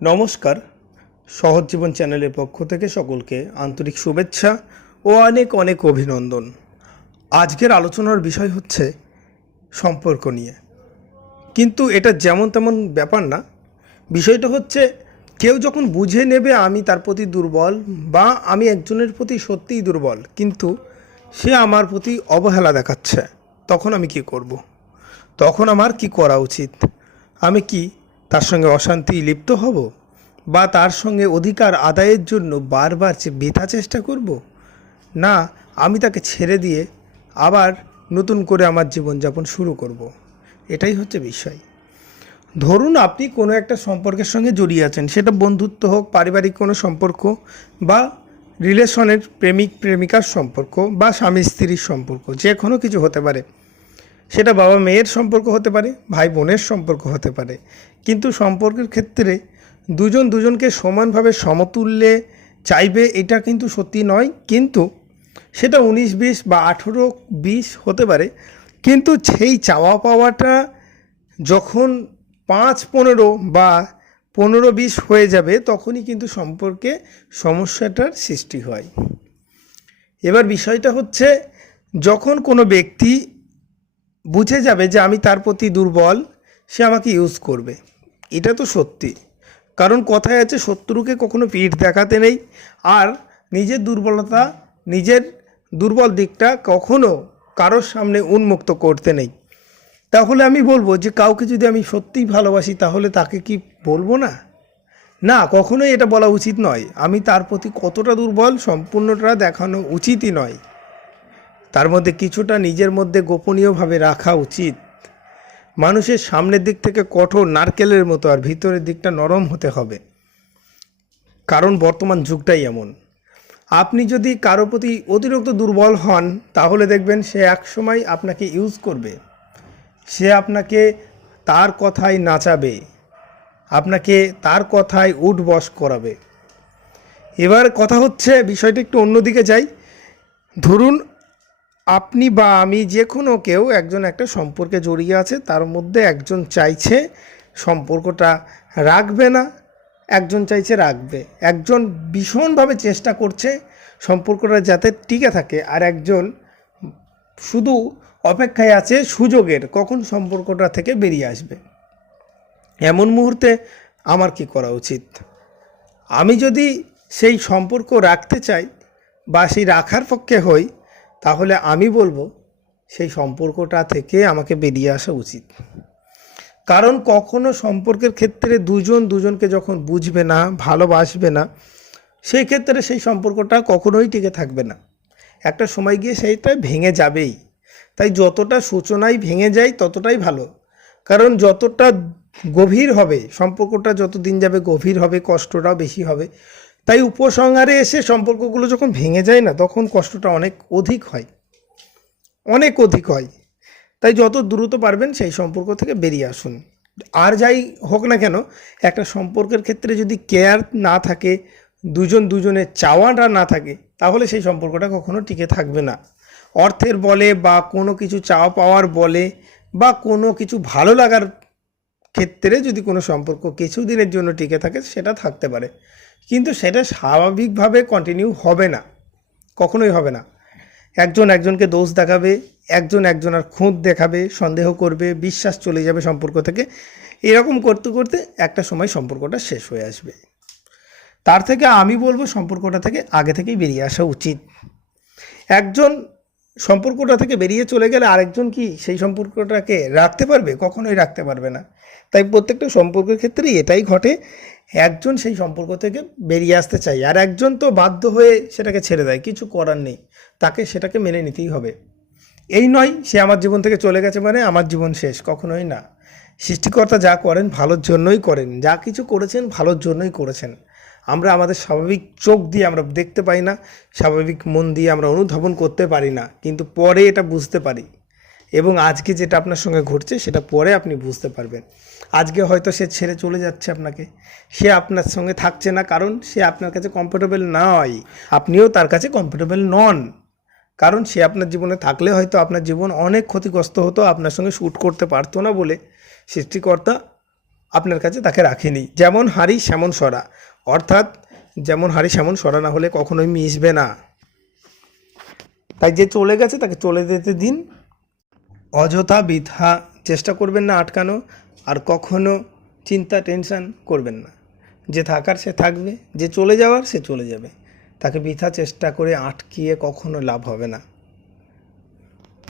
নমস্কার। সহজ জীবন চ্যানেলের পক্ষ থেকে সকলকে আন্তরিক শুভেচ্ছা ও অনেক অনেক অভিনন্দন। আজকের আলোচনার বিষয় হচ্ছে সম্পর্ক নিয়ে, কিন্তু এটা যেমন তেমন ব্যাপার না। বিষয়টা হচ্ছে কেউ যখন বুঝে নেবে আমি তার প্রতি দুর্বল বা আমি একজনের প্রতি সত্যিই দুর্বল, কিন্তু সে আমার প্রতি অবহেলা দেখাচ্ছে, তখন আমি কি করব? তখন আমার কি করা উচিত? আমি কি তার সঙ্গে অশান্তি লিপ্ত হব, বা তার সঙ্গে অধিকার আদায়ের জন্য বারবার বৃথা চেষ্টা করব, না আমি তাকে ছেড়ে দিয়ে আবার নতুন করে আমার জীবনযাপন শুরু করব? এটাই হচ্ছে বিষয়। ধরুন আপনি কোনো একটা সম্পর্কের সঙ্গে জড়িয়ে আছেন, সেটা বন্ধুত্ব হোক, পারিবারিক কোনো সম্পর্ক, বা রিলেশনের প্রেমিক প্রেমিকার সম্পর্ক, বা স্বামী স্ত্রীর সম্পর্ক, যে কোনো কিছু হতে পারে। সেটা বাবা মেয়ের সম্পর্ক হতে পারে, ভাই বোনের সম্পর্ক হতে পারে। কিন্তু সম্পর্কের ক্ষেত্রে দুজন দুজনকে সমানভাবে সমতুল্যে চাইবে, এটা কিন্তু সত্যি নয়। কিন্তু সেটা 19-20 বা 18-20 হতে পারে, কিন্তু সেই চাওয়া পাওয়াটা যখন 5-15 বা 15-20 হয়ে যাবে, তখনই কিন্তু সম্পর্কে সমস্যাটার সৃষ্টি হয়। এবার বিষয়টা হচ্ছে, যখন কোনো ব্যক্তি বুঝে যাবে যে আমি তার প্রতি দুর্বল, সে আমাকে ইউজ করবে। এটা তো সত্যি, কারণ কথায় আছে শত্রুকে কখনো পিঠ দেখাতে নেই, আর নিজের দুর্বলতা, নিজের দুর্বল দিকটা কখনো কারোর সামনে উন্মুক্ত করতে নেই। তাহলে আমি বলবো যে কাউকে যদি আমি সত্যিই ভালোবাসি, তাহলে তাকে কি বলবো না? না, কখনোই এটা বলা উচিত নয়। আমি তার প্রতি কতটা দুর্বল সম্পূর্ণটা দেখানো উচিতই নয়। তার মধ্যে কিছুটা নিজের মধ্যে গোপনীয়ভাবে রাখা উচিত। মানুষের সামনের দিক থেকে কঠোর নারকেলের মতো, আর ভিতরের দিকটা নরম হতে হবে, কারণ বর্তমান যুগটাই এমন। আপনি যদি কারো প্রতি অতিরিক্ত দুর্বল হন, তাহলে দেখবেন সে একসময় আপনাকে ইউজ করবে। সে আপনাকে তার কথায় নাচাবে, আপনাকে তার কথায় উঠবস করাবে। এবার কথা হচ্ছে, বিষয়টা একটু অন্যদিকে যাই। ধরুন আপনি বা আমি, যে কোনো কেউ একজন একটা সম্পর্কে জড়িয়ে আছে, তার মধ্যে একজন চাইছে সম্পর্কটা রাখবে না, একজন চাইছে রাখবে। একজন ভীষণভাবে চেষ্টা করছে সম্পর্কটা যাতে টিকে থাকে, আর একজন শুধু অপেক্ষায় আছে সুযোগের, কখন সম্পর্কটা থেকে বেরিয়ে আসবে। এমন মুহূর্তে আমার কি করা উচিত? আমি যদি সেই সম্পর্ক রাখতে চাই বা সেই রাখার পক্ষে হই, তাহলে আমি বলবো সেই সম্পর্কটা থেকে আমাকে বেরিয়ে আসা উচিত। কারণ কখনো সম্পর্কের ক্ষেত্রে দুজন দুজনকে যখন বুঝবে না, ভালোবাসবে না, সেই ক্ষেত্রে সেই সম্পর্কটা কখনোই টিকে থাকবে না। একটা সময় গিয়ে সেইটা ভেঙে যাবেই। তাই যতটা সূচনায় ভেঙে যায় ততটাই ভালো। কারণ যতটা গভীর হবে সম্পর্কটা, যত দিন যাবে গভীর হবে, কষ্টটাও বেশি হবে। তাই উপসংহারে এসে সম্পর্কগুলো যখন ভেঙে যায় না, তখন কষ্টটা অনেক অধিক হয়, অনেক অধিক হয়। তাই যত দ্রুত পারবেন সেই সম্পর্ক থেকে বেরিয়ে আসুন। আর যাই হোক না কেন, একটা সম্পর্কের ক্ষেত্রে যদি কেয়ার না থাকে, দুজন দুজনের চাওয়াটা না থাকে, তাহলে সেই সম্পর্কটা কখনো টিকে থাকবে না। অর্থের বলে, বা কোনো কিছু চাওয়া পাওয়ার বলে, বা কোনো কিছু ভালো লাগার ক্ষেত্রে যদি কোনো সম্পর্ক কিছু দিনের জন্য টিকে থাকে, সেটা থাকতে পারে, কিন্তু সেটা স্বাভাবিকভাবে কন্টিনিউ হবে না, কখনোই হবে না। একজন একজনকে দোষ দেখাবে, একজন একজনের খুঁত দেখাবে, সন্দেহ করবে, বিশ্বাস চলে যাবে সম্পর্ক থেকে। এরকম করতে করতে একটা সময় সম্পর্কটা শেষ হয়ে আসবে। তার থেকে আমি বলবো সম্পর্কটা থেকে আগে থেকেই বেরিয়ে আসা উচিত। একজন সম্পর্কটা থেকে বেরিয়ে চলে গেলে আরেকজন কি সেই সম্পর্কটাকে রাখতে পারবে? কখনোই রাখতে পারবে না। তাই প্রত্যেকটা সম্পর্কের ক্ষেত্রে এটাই ঘটে, একজন সেই সম্পর্ক থেকে বেরিয়ে আসতে চাই, আর একজন তো বাধ্য হয়ে সেটাকে ছেড়ে দেয়, কিছু করার নেই, তাকে সেটাকে মেনে নিতেই হবে। এই নয় সে আমার জীবন থেকে চলে গেছে মানে আমার জীবন শেষ, কখনোই না। সৃষ্টিকর্তা যা করেন ভালোর জন্যই করেন, যা কিছু করেছেন ভালোর জন্যই করেছেন। আমরা আমাদের স্বাভাবিক চোখ দিয়ে আমরা দেখতে পাই না, স্বাভাবিক মন দিয়ে আমরা অনুধাবন করতে পারি না, কিন্তু পরে এটা বুঝতে পারি। এবং আজকে যেটা আপনার সঙ্গে ঘটছে সেটা পরে আপনি বুঝতে পারবেন। আজকে হয়তো সে ছেড়ে চলে যাচ্ছে আপনাকে, সে আপনার সঙ্গে থাকছে না, কারণ সে আপনার কাছে কমফোর্টেবল নয়, আপনিও তার কাছে কমফোর্টেবল নন। কারণ সে আপনার জীবনে থাকলে হয়তো আপনার জীবন অনেক ক্ষতিগ্রস্ত হতো, আপনার সঙ্গে শ্যুট করতে পারতো না বলে সৃষ্টিকর্তা আপনার কাছে তাকে রাখিনি। যেমন হাঁড়ি সেমন সরা, অর্থাৎ যেমন হাঁড়ি সেমন সরা না হলে কখনোই মিশবে না। তাই যে চলে গেছে তাকে চলে যেতে দিন। অযথা বৃথা চেষ্টা করবেন না আটকানো, আর কখনো চিন্তা টেনশন করবেন না। যে থাকার সে থাকবে, যে চলে যাওয়ার সে চলে যাবে। তাকে বৃথা চেষ্টা করে আটকিয়ে কখনো লাভ হবে না।